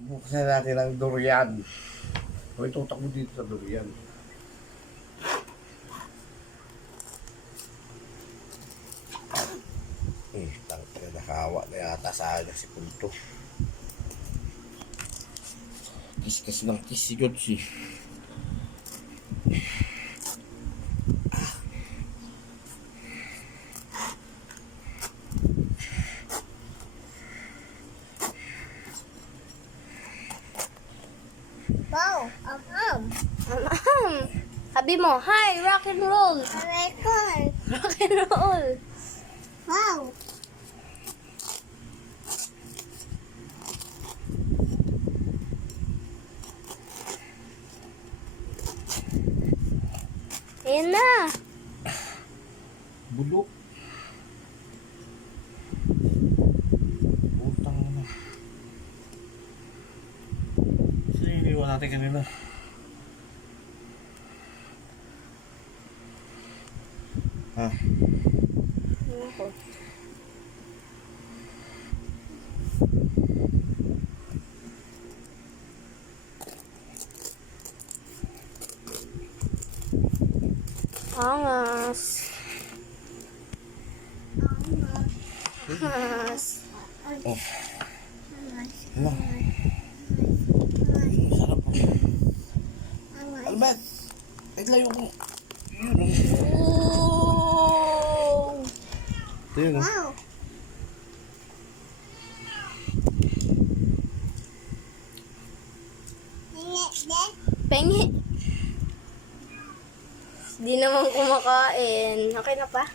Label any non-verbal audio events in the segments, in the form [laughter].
Buksan natin ang durian. O itutak mo dito sa durian. Eh, tangka nakawa na yata sa akin si Punto. Kiss kasi ng kiss si Jotsi. Wow, um, um. Ahem. Sabi mo, hi, rock and roll. Record. [laughs] Rock and roll. Wow. Ayan na. Bulok. Utang na. Sino yung iniwan natin kanina? Ha? Ako. Angas. Angas. Oh. Ano? Sarap Albert! Naglayo ko. Yun. oh. Ito yun. oh. Wow. Pengi. Di naman kumakain. Okay na pa?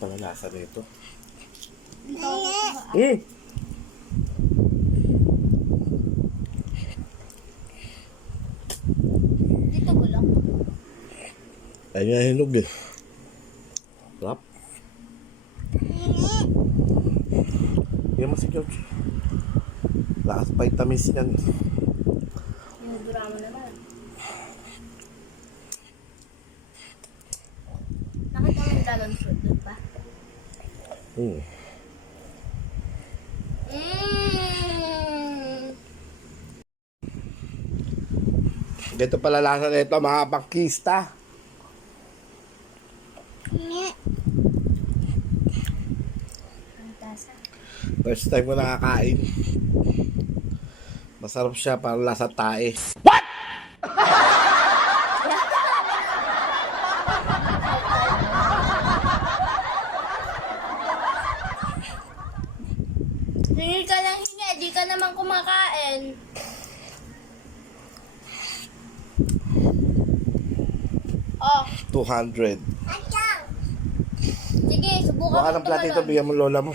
Palalasa nito. Nene. Mm. Ayun nga hinog eh. Sarap. Yan mo si George. Lakas vitamins yan. Dinudura mo naman. Nakita mo yung dragon fruit doon pa? Mm. Mmm! Ganito pala lasa nito mga pangkista. First time ko nakakain. Masarap siya para lasa tae. Hingi ka lang hingi, di ka naman kumakain. Oh, 200. Sige, subukan Baka ng platito, tumalon. bigyan mo lola mo.